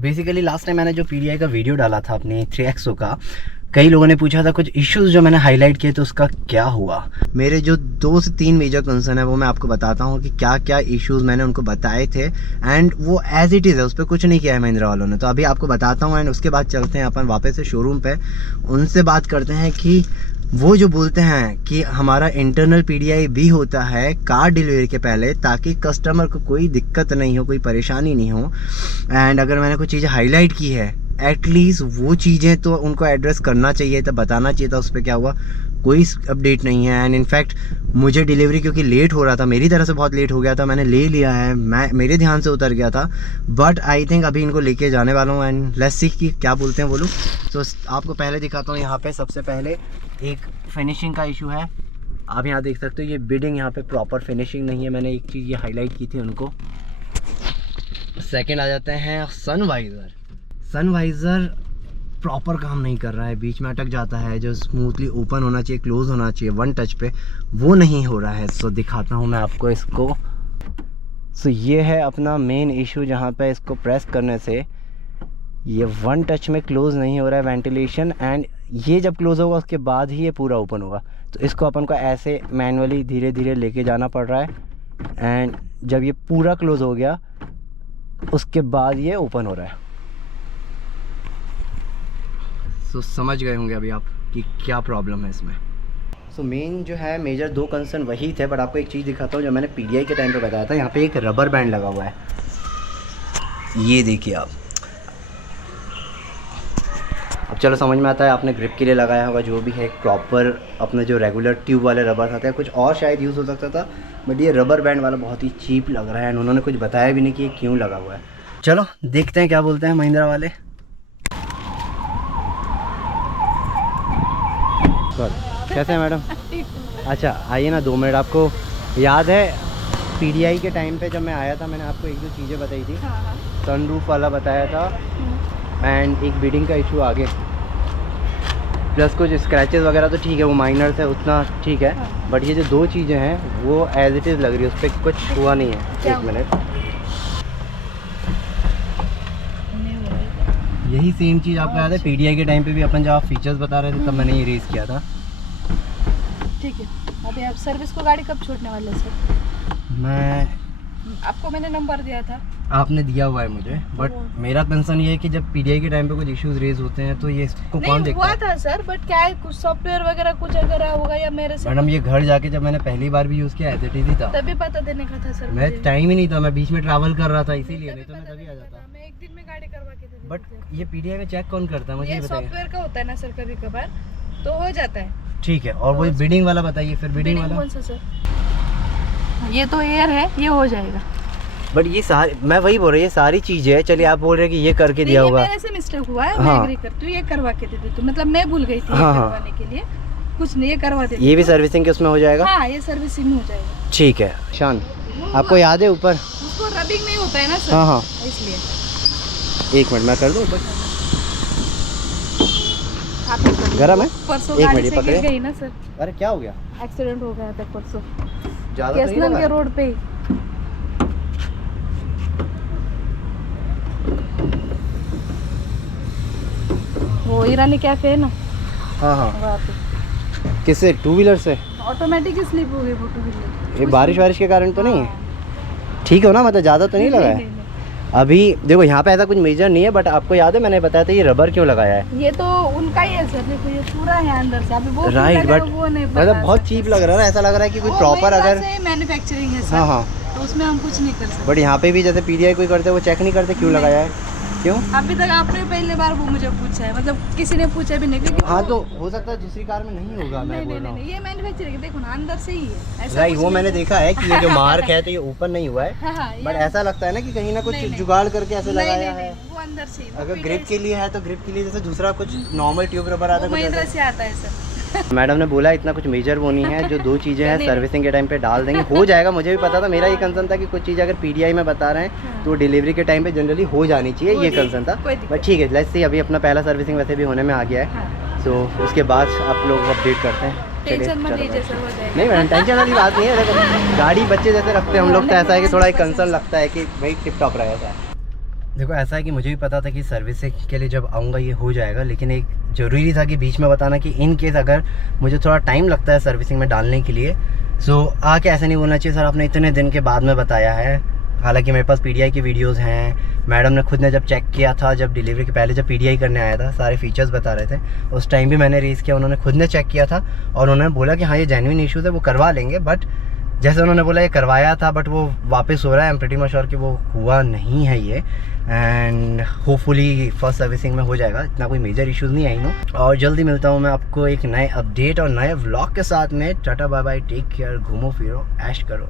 Basically last time मैंने जो PDI का वीडियो डाला था अपने 3XO का, कई लोगों ने पूछा था कुछ इश्यूज जो मैंने हाईलाइट किए तो उसका क्या हुआ। मेरे जो 2 से 3 मेजर कंसर्न है वो मैं आपको बताता हूँ कि क्या क्या इश्यूज मैंने उनको बताए थे, एंड वो एज इट इज़ है, उस पर कुछ नहीं किया है महिंद्रा वालों ने। तो अभी आपको बताता हूँ एंड उसके बाद चलते हैं अपन वापस से शोरूम पे, उनसे बात करते हैं कि वो जो बोलते हैं कि हमारा इंटरनल PDI भी होता है कार डिलीवरी के पहले, ताकि कस्टमर को कोई दिक्कत नहीं हो, कोई परेशानी नहीं हो। एंड अगर मैंने कुछ चीज़ें हाईलाइट की है, एटलीस्ट वो चीज़ें तो उनको एड्रेस करना चाहिए था, बताना चाहिए था। उस पर क्या हुआ, कोई अपडेट नहीं है। एंड इनफैक्ट मुझे डिलीवरी क्योंकि लेट हो रहा था, मेरी तरफ से बहुत लेट हो गया था, मैंने ले लिया है, मेरे ध्यान से उतर गया था, बट आई थिंक अभी इनको लेके जाने वाला हूँ एंड लेट्स सी कि क्या बोलते हैं वो लोग। तो आपको पहले दिखाता हूँ, यहाँ पे सबसे पहले एक फिनिशिंग का इशू है। आप यहाँ देख सकते हो ये बिडिंग यहाँ पे प्रॉपर फिनिशिंग नहीं है, मैंने एक चीज़ ये हाईलाइट की थी उनको। सेकेंड आ जाते हैं सनवाइज़र प्रॉपर काम नहीं कर रहा है, बीच में अटक जाता है। जो स्मूथली ओपन होना चाहिए, क्लोज होना चाहिए वन टच पे, वो नहीं हो रहा है। सो दिखाता हूँ मैं आपको इसको। सो ये है अपना मेन इशू, जहाँ पे इसको प्रेस करने से ये वन टच में क्लोज नहीं हो रहा है वेंटिलेशन, एंड ये जब क्लोज होगा उसके बाद ही ये पूरा ओपन होगा। तो इसको अपन को ऐसे मैनुअली धीरे धीरे लेके जाना पड़ रहा है, एंड जब ये पूरा क्लोज हो गया उसके बाद ये ओपन हो रहा है। सो समझ गए होंगे अभी आप कि क्या प्रॉब्लम है इसमें। सो मेन जो है मेजर 2 कंसर्न वही थे, बट आपको एक चीज़ दिखाता हूँ जो मैंने PDI के टाइम पे बताया था। यहाँ पे एक रबर बैंड लगा हुआ है, ये देखिए आप। अब चलो समझ में आता है, आपने ग्रिप के लिए लगाया होगा, जो भी है एक प्रॉपर अपने जो रेगुलर ट्यूब वाले रबर आते हैं, कुछ और शायद यूज़ हो सकता था, बट ये रबर बैंड वाला बहुत ही चीप लग रहा है, एंड उन्होंने कुछ बताया भी नहीं कि ये क्यों लगा हुआ है। चलो देखते हैं क्या बोलते हैं महिंद्रा वाले। कैसे हैं मैडम? अच्छा आइए ना 2 मिनट। आपको याद है PDI के टाइम पे जब मैं आया था, मैंने आपको 1-2 चीज़ें बताई थी। सनरूफ वाला बताया था, एंड एक बीडिंग का इशू आगे, प्लस कुछ स्क्रैचेस वगैरह तो ठीक है, वो माइनर है, उतना ठीक है, बट ये जो 2 चीज़ें हैं वो एज इट इज़ लग रही है, उस पर कुछ हुआ नहीं है। 1 मिनट, यही सेम चीज़ आपको याद है PDI के टाइम पे भी अपन जब आप फीचर्स बता रहे थे तब मैंने ये रेस किया था। ठीक है, अभी आप सर्विस को गाड़ी कब छोड़ने वाले सर? आपको मैंने नंबर दिया था, आपने दिया हुआ है मुझे, बट मेरा कंसर्न ये है कि जब PDI के टाइम पे कुछ इश्यूज रेज होते हैं तो ये इसको कौन देखता है? हुआ था सर, बट क्या है कुछ सॉफ्टवेयर वगैरह कुछ अगर होगा या मेरे से। मैडम ये घर जाके जब मैंने पहली बार भी यूज़ किया एज इट इज ही था, तभी पता देने का था सर। मैं टाइम ही नहीं था, मैं बीच में ट्रैवल कर रहा था, इसीलिए नहीं तो मैं तभी आ जाता। मैं एक दिन में गाड़ी करवा के दे देती। बट ये PDI में चेक कौन करता है मुझे ये बताइए? सॉफ्टवेयर का होता है ना सर, कभी कभार तो हो जाता है। ठीक है, और वो बिडिंग वाला बताइए फिर। बिडिंग वाला कौन सा सर? ये तो एयर है, ये हो जाएगा। बट ये सारी, मैं वही बोल रही है, सारी चीजें है। चलिए आप बोल रहे हैं कि ये करके दिया होगा, मेरे से मिस्टेक हुआ है, मैं एग्री करती हूँ, ये करवा के दे देती हूँ। मतलब मैं भूल गई थी करवाने के लिए, कुछ नहीं, ये करवा देती हूँ। ये भी सर्विसिंग के उसमें हो जाएगा? हाँ, ये सर्विसिंग में हो जाएगा। ठीक है। शान, आपको याद है ऊपर उसको रबिंग नहीं होता है ना सर? हाँ, इसलिए 1 मिनट मैं कर दूँ ऊपर। गरम है? परसों गाड़ी से गिर गई ना सर। अरे क्या हो गया? एक्सीडेंट हो गया था परसों, ज्यादा तो नहीं लगा? के रोड पे। वो ईरानी कैफे है ना? हाँ। किससे? 2 व्हीलर से? ऑटोमेटिक स्लिप हो गई वो 2 व्हीलर। ये बारिश के कारण तो नहीं है? ठीक हो ना, मतलब ज़्यादा तो नहीं लगा है? अभी देखो यहाँ पे ऐसा कुछ मेजर नहीं है, बट आपको याद है मैंने बताया था ये रबर क्यों लगाया है? ये तो उनका ही है सर, देखो ये पूरा है अंदर से। अभी वो राइट, बट मतलब बहुत चीप लग रहा है ना, ऐसा लग रहा है कि कोई प्रॉपर अगर मैन्युफैक्चरिंग है सर। हाँ, तो उसमें हम कुछ नहीं कर सकते। बट यहाँ पे भी जैसे PDI कोई करते वो चेक नहीं करते क्यों लगाया है, क्यों? अभी तक आपने पहले बार वो मुझे पूछा है, मतलब किसी ने पूछा भी नहीं, क्योंकि हाँ तो हो सकता है दूसरी कार में नहीं होगा। मैं बोल रहा हूँ ये मैन्युफैक्चरिंग देखो ना, अंदर से ही है। राइट, वो मैंने देखा है कि ये जो मार्क है तो ये ओपन नहीं हुआ है, बट ऐसा लगता है ना कि कहीं ना कुछ जुगाड़ करके ऐसे लगाया है। वो अंदर से, अगर ग्रिप के लिए है तो ग्रिप के लिए जैसे दूसरा कुछ नॉर्मल ट्यूब रबर आता है, महिंद्रा से आता है सर। मैडम ने बोला इतना कुछ मेजर वो नहीं है, जो 2 चीज़ें हैं सर्विसिंग के टाइम पे डाल देंगे, हो जाएगा। मुझे भी पता था, मेरा ये कंसर्न था कि कुछ चीज़ अगर PDI में बता रहे हैं तो डिलीवरी के टाइम पे जनरली हो जानी चाहिए, ये कंसर्न था। बट ठीक है, लेट्स सी, अभी अपना पहला सर्विसिंग वैसे भी होने में आ गया है, तो उसके बाद आप लोग अपडेट करते हैं। नहीं मैडम, टेंशन वाली बात नहीं है। देखो गाड़ी बच्चे जैसे रखते हैं हम लोग, तो ऐसा है कि थोड़ा एक कंसर्न लगता है कि भाई टिप टॉप रहेगा। देखो ऐसा है कि मुझे भी पता था कि सर्विसिंग के लिए जब आऊँगा ये हो जाएगा, लेकिन एक ज़रूरी था कि बीच में बताना कि इन केस अगर मुझे थोड़ा टाइम लगता है सर्विसिंग में डालने के लिए, सो आके ऐसा नहीं बोलना चाहिए सर आपने इतने दिन के बाद में बताया है। हालांकि मेरे पास पीडीआई की वीडियोस हैं, मैडम ने खुद ने जब चेक किया था, जब डिलीवरी के पहले जब पीडीआई करने आया था सारे फीचर्स बता रहे थे, उस टाइम भी मैंने रेज़ किया, उन्होंने खुद ने चेक किया था और उन्होंने बोला कि हाँ ये जेन्युइन इशूज़ है वो करवा लेंगे। बट जैसे उन्होंने बोला ये करवाया था बट वो वापस हो रहा है, I am pretty much sure कि वो हुआ नहीं है ये, एंड होपफुली फर्स्ट सर्विसिंग में हो जाएगा, इतना कोई मेजर इश्यूज़ नहीं आई नो। और जल्दी मिलता हूँ मैं आपको एक नए अपडेट और नए व्लॉग के साथ में। Tata bye bye, take care, घूमो फिरो, ऐश करो।